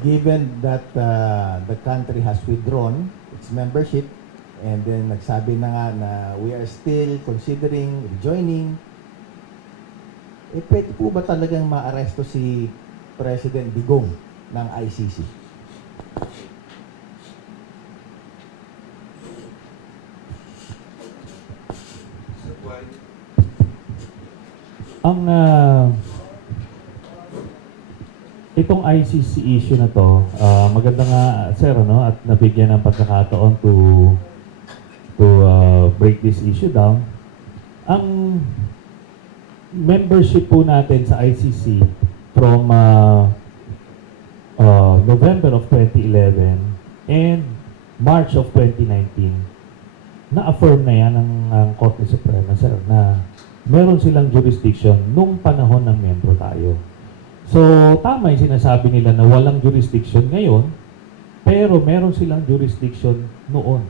given that uh, the country has withdrawn its membership and then nagsabi na nga na we are still considering rejoining, eh pwede po ba talagang maaresto si President Digong ng ICC? Ang ah, itong ICC issue na to, ah, maganda nga sir no at nabigyan ng pagkakataon to to ah, break this issue down. Ang membership po natin sa ICC from ah, ah, November of 2011 and March of 2019 na-affirm na yan ng, ng Korte Suprema, sir, na meron silang jurisdiction nung panahon ng membro tayo. So, tama yung sinasabi nila na walang jurisdiction ngayon, pero meron silang jurisdiction noon.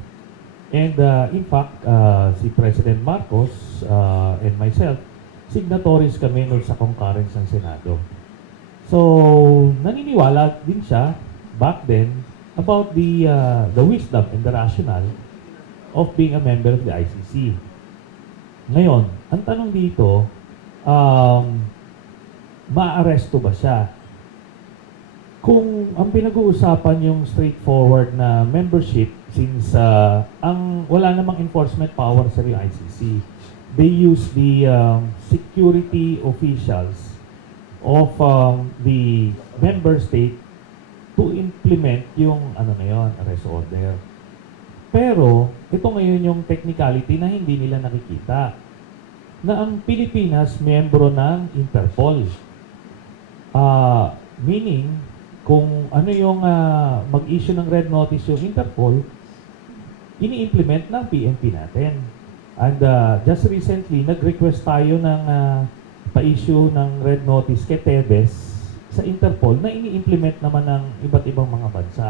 And uh, in fact, uh, si President Marcos uh, and myself, signatories kami nun sa concurrence ng Senado. So, naniniwala din siya back then about the uh, the wisdom and the rationale of being a member of the ICC. Ngayon, ang tanong dito, um, maaresto ba siya? Kung ang pinag-uusapan yung straightforward na membership, since uh, ang wala namang enforcement power sa ICC, they use the um, security officials of um, the member state to implement yung ano na yon, arrest order. Pero, ito ngayon yung technicality na hindi nila nakikita. Na ang Pilipinas, miyembro ng Interpol. Ah, meaning, kung ano yung ah, mag-issue ng red notice yung Interpol, ini-implement ng PNP natin. And ah, just recently, nag-request tayo ng ah, pa-issue ng red notice kay Tebes sa Interpol na ini-implement naman ng iba't ibang mga bansa.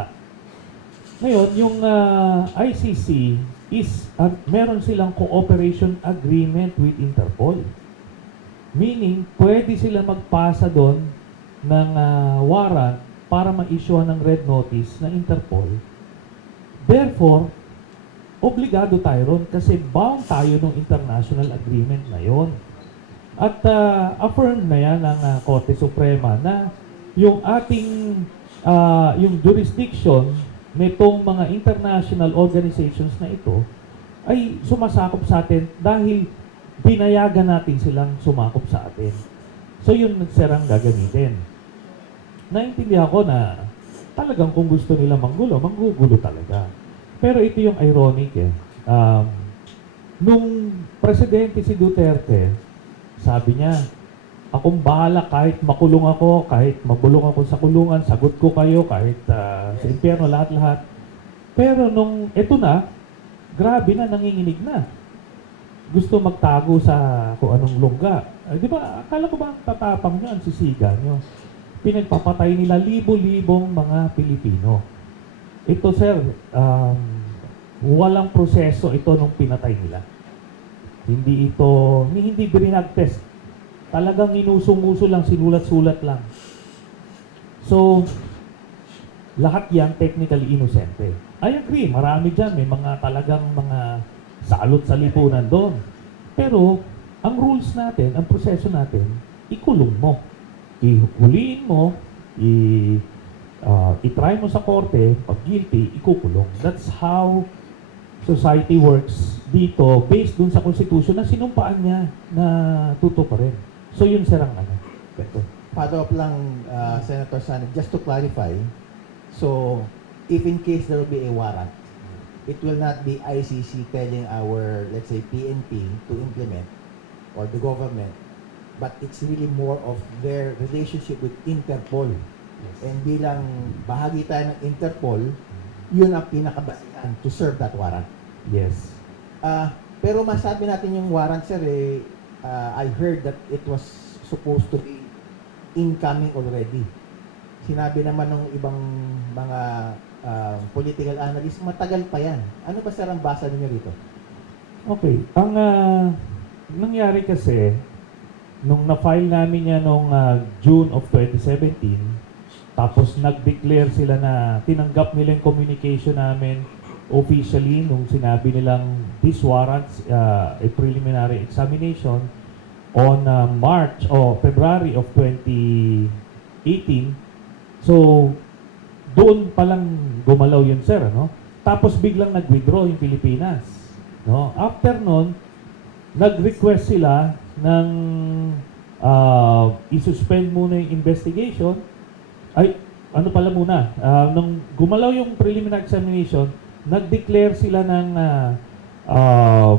Ngayon, yung ah, ICC is, ah, meron silang cooperation agreement with Interpol. Meaning, pwede sila magpasa doon ng ah, warrant para ma-issue ng red notice ng Interpol. Therefore, obligado tayo ron kasi bound tayo ng international agreement na yon. At ah, affirm na yan ng ah, Korte Suprema na yung ating ah, yung jurisdiction nitong mga international organizations na ito ay sumasakop sa atin dahil binayagan natin silang sumakop sa atin. So yun serang gagamitin. Naintindihan ko na talagang kung gusto nila manggulo, manggugulo talaga. Pero ito yung ironic eh. Um, nung presidente si Duterte, sabi niya, akong bahala kahit makulong ako, kahit mabulong ako sa kulungan, sagot ko kayo, kahit ah, sa impyerno, lahat-lahat. Pero nung ito na, grabe na, nanginginig na. Gusto magtago sa kung anong lungga. Eh, di ba, akala ko ba ang tatapang nyo, ang sisiga nyo? Pinagpapatay nila libo-libong mga Pilipino. Ito, sir, um, walang proseso ito nung pinatay nila. Hindi ito, hindi, brinag test talagang inusong-uso lang, sinulat-sulat lang. So, lahat yan technically inosente. I agree, marami dyan, may mga talagang mga salot sa lipunan doon. Pero, ang rules natin, ang proseso natin, ikulong mo. Ihuliin mo, i, uh, itry mo sa korte, pag guilty, ikukulong. That's how society works dito based dun sa constitution na sinumpaan niya na tuto pa rin. So yun sir ang ano. Beto. Follow up lang, uh, Senator Sanik, just to clarify. So, if in case there will be a warrant, it will not be ICC telling our, let's say, PNP to implement or the government, but it's really more of their relationship with Interpol. And bilang bahagi tayo ng Interpol, yun ang pinakabasihan to serve that warrant. Yes. Ah, pero masabi natin yung warrant, sir, eh, ah, I heard that it was supposed to be incoming already. Sinabi naman ng ibang mga ah, political analysts, matagal pa yan. Ano ba, sir, ang basa niyo rito? Okay. Ang ah, nangyari kasi, nung na-file namin yan nung ah, June of 2017, Tapos nag-declare sila na tinanggap nila yung communication namin officially nung sinabi nilang this warrants uh, a preliminary examination on uh, March o February of 2018. So, doon pa lang gumalaw yun, sir, ano? Tapos biglang nag-withdraw yung Pilipinas. No? After nun, nag-request sila ng uh, isuspend muna yung investigation. Ay, ano pala muna, ah, nung gumalaw yung preliminary examination, nag-declare sila ng ah, ah,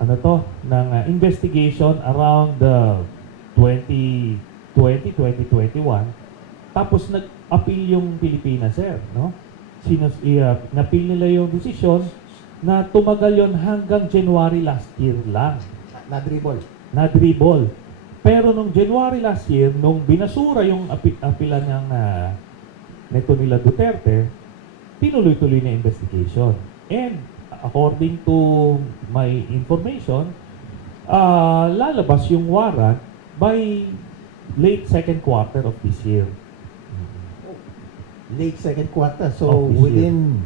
ano to, ng ah, investigation around the 2020, 2021. Tapos nag-appeal yung Pilipinas, sir, no? Sino, uh, napil nila yung desisyon na tumagal yon hanggang January last year lang Na-dribble. Na dribble. Pero nung January last year, nung binasura yung api- apilan ng uh, neto nila Duterte, tinuloy-tuloy na investigation. And according to my information, ah, lalabas yung warrant by late second quarter of this year. Late second quarter. So, within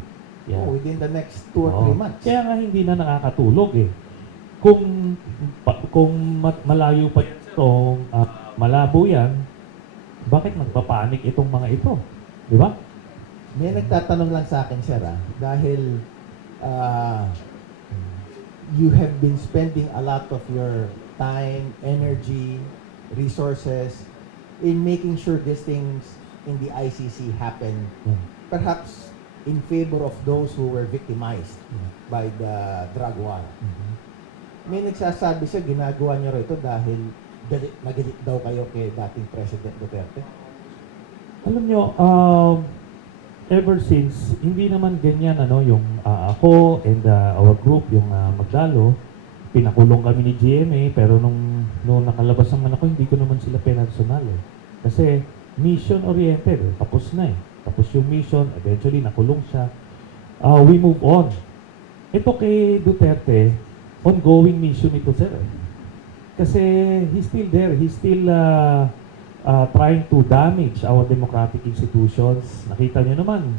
Yeah. oh, within the next two or Oo. three months. Kaya nga hindi na nakakatulog eh. Kung pa- kung ma- malayo pa yan, so, ah, malabo yan, bakit magpapanik itong mga ito? Di ba? May nagtatanong lang sa akin, sir, ah, dahil ah, you have been spending a lot of your time, energy, resources in making sure these things in the ICC happen, Yeah. perhaps in favor of those who were victimized Yeah. by the drug war. Mhm. May nagsasabi siya, ginagawa niyo ito dahil galit, nagalit daw kayo kay dating President Duterte. Alam nyo, um, ever since, hindi naman ganyan ano, yung ah, ako and ah, our group, yung ah, Magdalo, pinakulong kami ni GMA, pero nung, nung nakalabas naman ako, hindi ko naman sila personal eh. Kasi mission-oriented, eh. tapos na eh. Tapos yung mission, eventually nakulong siya. Ah, we move on. Ito kay Duterte, ongoing mission ito sir. Kasi he's still there, he's still uh, uh, trying to damage our democratic institutions. Nakita niyo naman,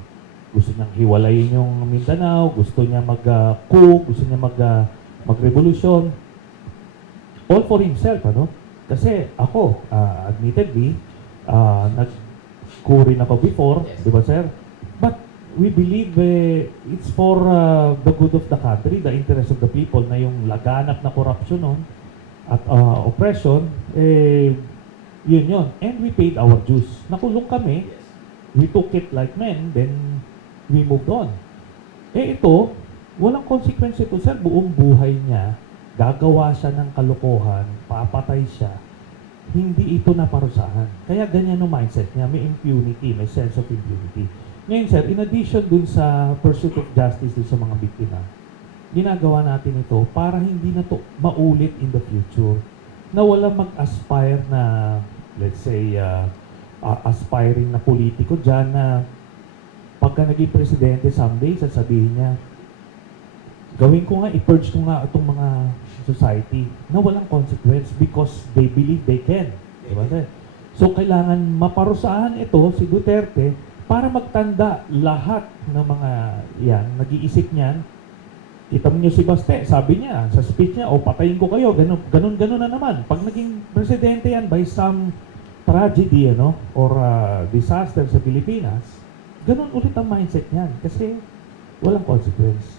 gusto niyang hiwalayin yung Mindanao, gusto niya mag-coup, gusto niya mag, uh, mag-revolusyon. All for himself, ano? Kasi ako, uh, admittedly, uh, nag-coup rin ako before, Yes. di ba sir? But we believe eh, it's for uh, the good of the country, the interest of the people, na yung laganap na corruption nun at uh, oppression, eh, yun yun. And we paid our dues. Nakulong kami, we took it like men, then we moved on. Eh ito, walang consequence ito, sir. Buong buhay niya, gagawa siya ng kalokohan, papatay siya. Hindi ito naparusahan. Kaya ganyan ang mindset niya. May impunity, may sense of impunity. Ngayon, sir, in addition dun sa pursuit of justice dun sa mga biktima, ginagawa natin ito para hindi na to maulit in the future na wala mag-aspire na, let's say, uh, uh, aspiring na politiko dyan na pagka naging presidente someday, sasabihin niya, gawin ko nga, i-purge ko nga itong mga society na walang consequence because they believe they can. Diba, sir? So, kailangan maparusahan ito si Duterte para magtanda lahat ng mga yan, nag-iisip niyan, Kita niyo si Baste, sabi niya sa speech niya, o patayin ko kayo, ganun, ganun, ganun na naman. Pag naging presidente yan by some tragedy, ano, or uh, disaster sa Pilipinas, ganun ulit ang mindset niyan kasi walang consequence.